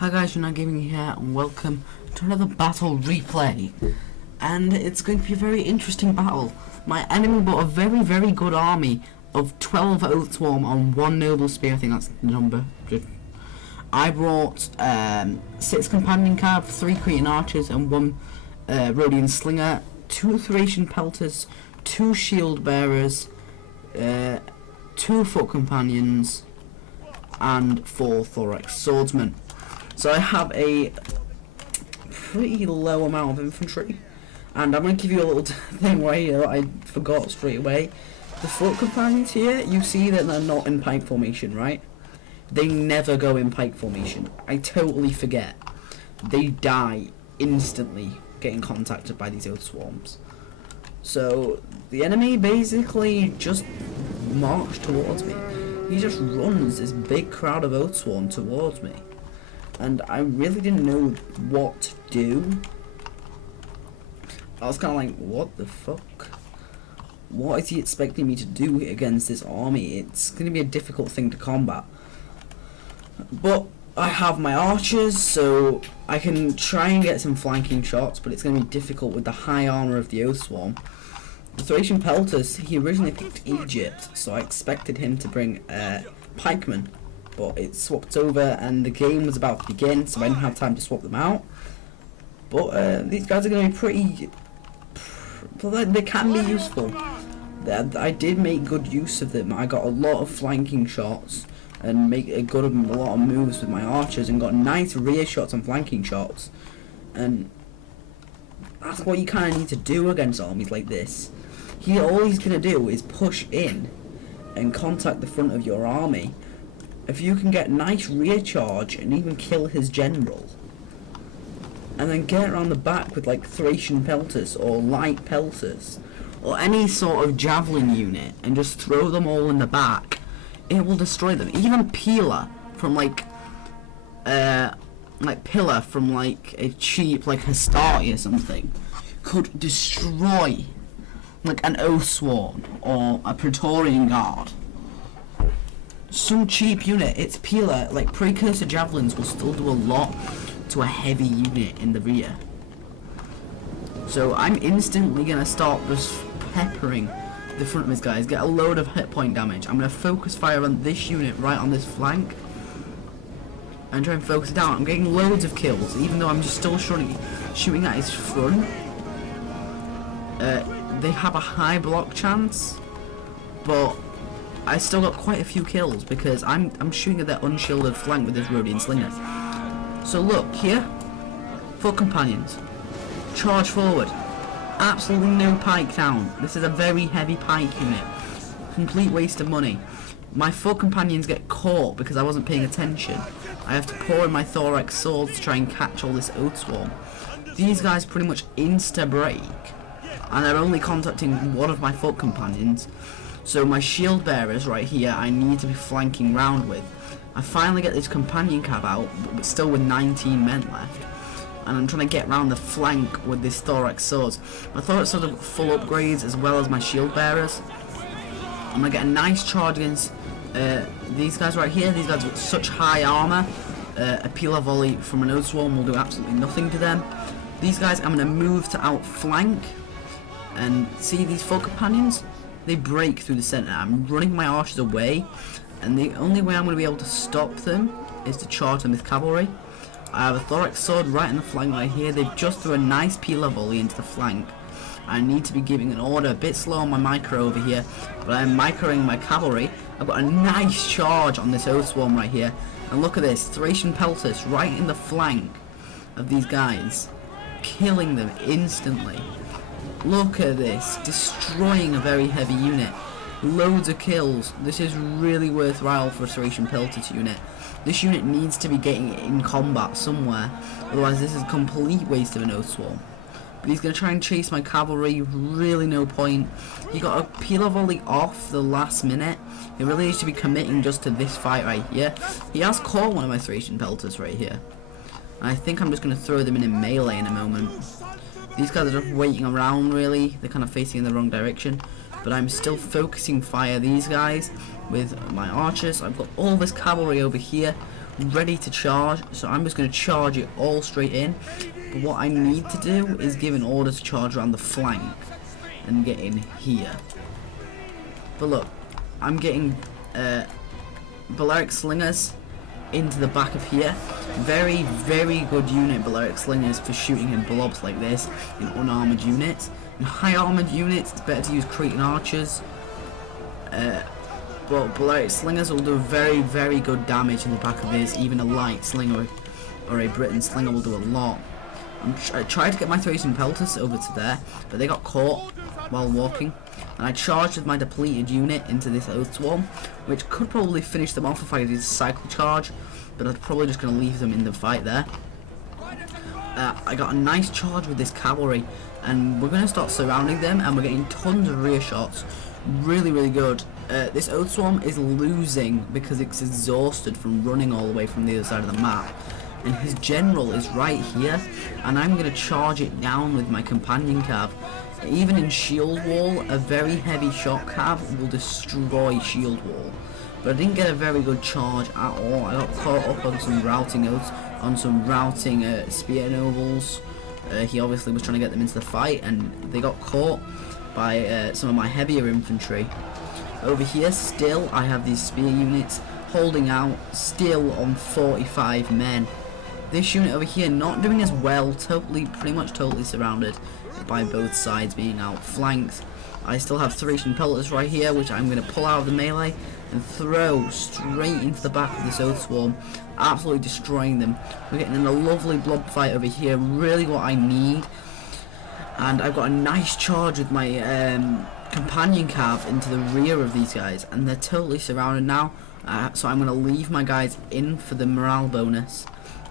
Hi guys, You're Not Gaming here, and welcome to another battle replay. And it's going to be a very interesting battle. My enemy brought a very good army of 12 oathswarm on 1 noble spear. I think that's the number. I brought 6 companion cav, 3 Cretan archers, and 1 Rhodian slinger, 2 Thracian pelters, 2 shield bearers, 2 foot companions, and 4 thorax swordsmen. So I have a pretty low amount of infantry, and I'm going to give you a little thing right here that I forgot straight away. The foot companions here, you see that they're not in pike formation, right? They never go in pike formation. I totally forget. They die instantly getting contacted by these oath swarms. So the enemy basically just marched towards me. He just runs this big crowd of oath swarm towards me. And I really didn't know what to do. I was kind of like, what the fuck? What is he expecting me to do against this army? It's going to be a difficult thing to combat. But I have my archers, so I can try and get some flanking shots, but it's going to be difficult with the high armor of the Oath Swarm. The Thracian Pelters, he originally picked Egypt, so I expected him to bring pikemen. But it swapped over and the game was about to begin, so I didn't have time to swap them out. But these guys are going to be pretty... they can be useful. I did make good use of them. I got a lot of flanking shots and make a lot of moves with my archers and got nice rear shots and flanking shots. And that's what you kind of need to do against armies like this. All he's going to do is push in and contact the front of your army. If you can get nice rear charge and even kill his general, and then get around the back with like Thracian pelters or light pelters or any sort of javelin unit and just throw them all in the back, it will destroy them. Even Pillar from Pillar from like a cheap like Hastati or something could destroy like an Oath Swarm or a Praetorian Guard. Some cheap unit, it's Pillar, like precursor javelins will still do a lot to a heavy unit in the rear. So I'm instantly gonna start just peppering the front of his guys, get a load of hit point damage. I'm gonna focus fire on this unit right on this flank and try and focus it down. I'm getting loads of kills, even though I'm just still shooting at his front. They have a high block chance, but I still got quite a few kills because I'm shooting at their unshielded flank with this Rhodian slinger. So look here, foot companions, charge forward. Absolutely no pike down. This is a very heavy pike unit. Complete waste of money. My foot companions get caught because I wasn't paying attention. I have to pour in my thorax swords to try and catch all this oath swarm. These guys pretty much insta break, and they're only contacting one of my foot companions. So my shield bearers right here, I need to be flanking round with. I finally get this companion cav out, but still with 19 men left. And I'm trying to get round the flank with this thorax swords. My thorax swords have got full upgrades as well as my shield bearers. I'm going to get a nice charge against these guys right here. These guys with such high armor. A Pillar volley from an Oath Swarm will do absolutely nothing to them. These guys I'm going to move to outflank. And see these foot companions? They break through the center. I'm running my archers away, and the only way I'm going to be able to stop them is to charge them with cavalry. I have a thorax sword right in the flank right here. They just threw a nice Pillar volley into the flank. I need to be giving an order, a bit slow on my micro over here, but I'm microing my cavalry. I've got a nice charge on this Oath Swarm right here, and look at this, Thracian Pelters right in the flank of these guys, killing them instantly. Look at this, destroying a very heavy unit. Loads of kills. This is really worthwhile for a Thracian Pelters unit. This unit needs to be getting in combat somewhere, otherwise this is a complete waste of an Oath Swarm. But he's going to try and chase my cavalry, really no point. He got a Pillar volley off the last minute. He really needs to be committing just to this fight right here. He has caught one of my Thracian Pelters right here. I think I'm just going to throw them in melee in a moment. These guys are just waiting around really, they're kind of facing in the wrong direction. But I'm still focusing fire these guys with my archers. I've got all this cavalry over here ready to charge, so I'm just going to charge it all straight in. But what I need to do is give an order to charge around the flank and get in here. But look, I'm getting Balearic Slingers into the back of here. Very, very good unit, Balearic Slingers, for shooting in blobs like this in unarmoured units. In high armoured units, it's better to use Cretan Archers. But Balearic Slingers will do very, very good damage in the back of this. Even a light slinger or a Briton slinger will do a lot. I tried to get my Thracian Peltas over to there, but they got caught while walking. And I charged with my depleted unit into this oathswarm, which could probably finish them off if I did a cycle charge, but I'm probably just going to leave them in the fight there. I got a nice charge with this cavalry, and we're going to start surrounding them, and we're getting tons of rear shots. Really, really good. This oathswarm is losing because it's exhausted from running all the way from the other side of the map. And his general is right here, and I'm going to charge it down with my companion cav. Even in shield wall, a very heavy shot cav will destroy shield wall. But I didn't get a very good charge at all. I got caught up on some routing oaths, on some routing spear nobles. He obviously was trying to get them into the fight, and they got caught by some of my heavier infantry. Over here still, I have these spear units holding out, still on 45 men. This unit over here not doing as well, pretty much totally surrounded by both sides being outflanked. I still have Thracian Peltas right here, which I'm going to pull out of the melee and throw straight into the back of this oathswarm, absolutely destroying them. We're getting in a lovely blob fight over here, really what I need. And I've got a nice charge with my companion cav into the rear of these guys, and they're totally surrounded now. So I'm going to leave my guys in for the morale bonus,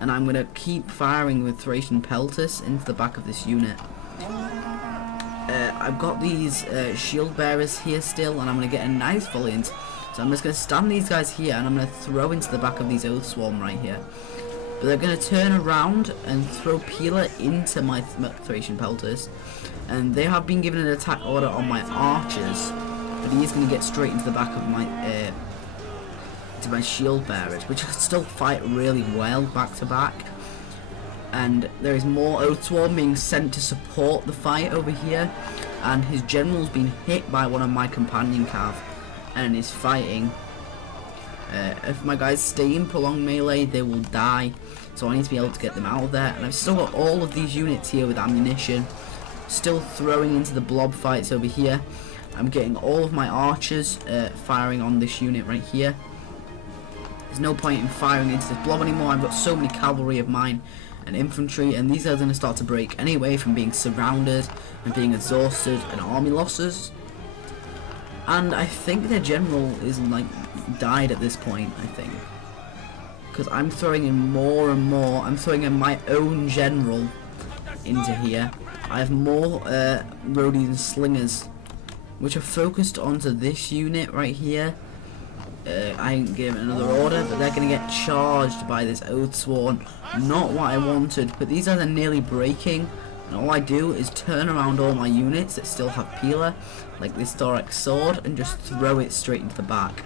and I'm going to keep firing with Thracian Peltas into the back of this unit. I've got these shield bearers here still, and I'm going to get a nice volley in. So I'm just going to stand these guys here, and I'm going to throw into the back of these oathswarm right here. But they're going to turn around and throw Peeler into my Thracian Peltas, and they have been given an attack order on my archers, but he's going to get straight into the back of my shield bearers, which can still fight really well back to back. And there is more oathswarm being sent to support the fight over here, and his general's been hit by one of my companion cav and is fighting. If my guys stay in prolonged melee, they will die, so I need to be able to get them out of there. And I've still got all of these units here with ammunition, still throwing into the blob fights over here. I'm getting all of my archers firing on this unit right here. There's no point in firing into this blob anymore. I've got so many cavalry of mine and infantry, and these are going to start to break anyway from being surrounded and being exhausted and army losses. And I think their general is like died at this point, I think, because I'm throwing in more and more. I'm throwing in my own general into here. I have more Rhodian slingers, which are focused onto this unit right here. I ain't given another order, but they're going to get charged by this oathswarm. Not what I wanted, but these guys are nearly breaking, and all I do is turn around all my units that still have Peeler, like this Thorax sword, and just throw it straight into the back.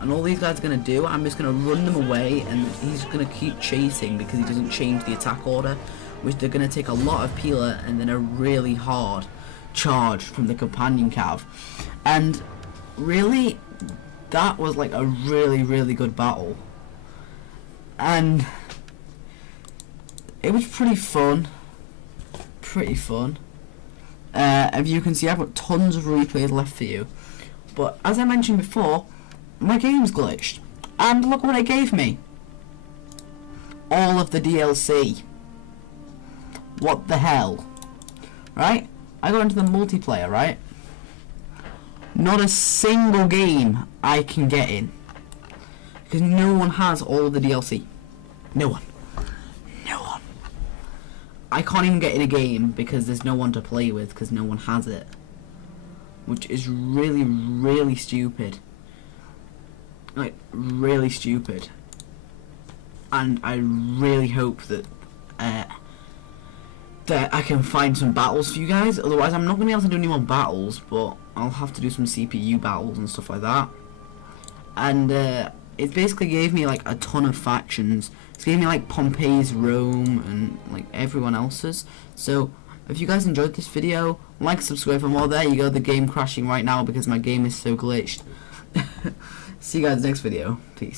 And all these guys are going to do, I'm just going to run them away, and he's going to keep chasing because he doesn't change the attack order, which they're going to take a lot of Peeler and then a really hard charge from the companion cav. And really, that was like a really, really good battle, and it was pretty fun. As you can see, I've got tons of replays left for you, but as I mentioned before, my game's glitched, and look what it gave me. All of the DLC. What the hell? Right? I go into the multiplayer, right? Not a single game I can get in, because no one has all of the DLC. No one. I can't even get in a game because there's no one to play with because no one has it, which is really, really stupid. Like, really stupid. And I really hope that that I can find some battles for you guys. Otherwise, I'm not going to be able to do any more battles, but I'll have to do some CPU battles and stuff like that. And it basically gave me like a ton of factions. It gave me like Pompey's Rome and like everyone else's. So if you guys enjoyed this video, like, subscribe for more. There you go, the game crashing right now because my game is so glitched. See you guys next video. Peace.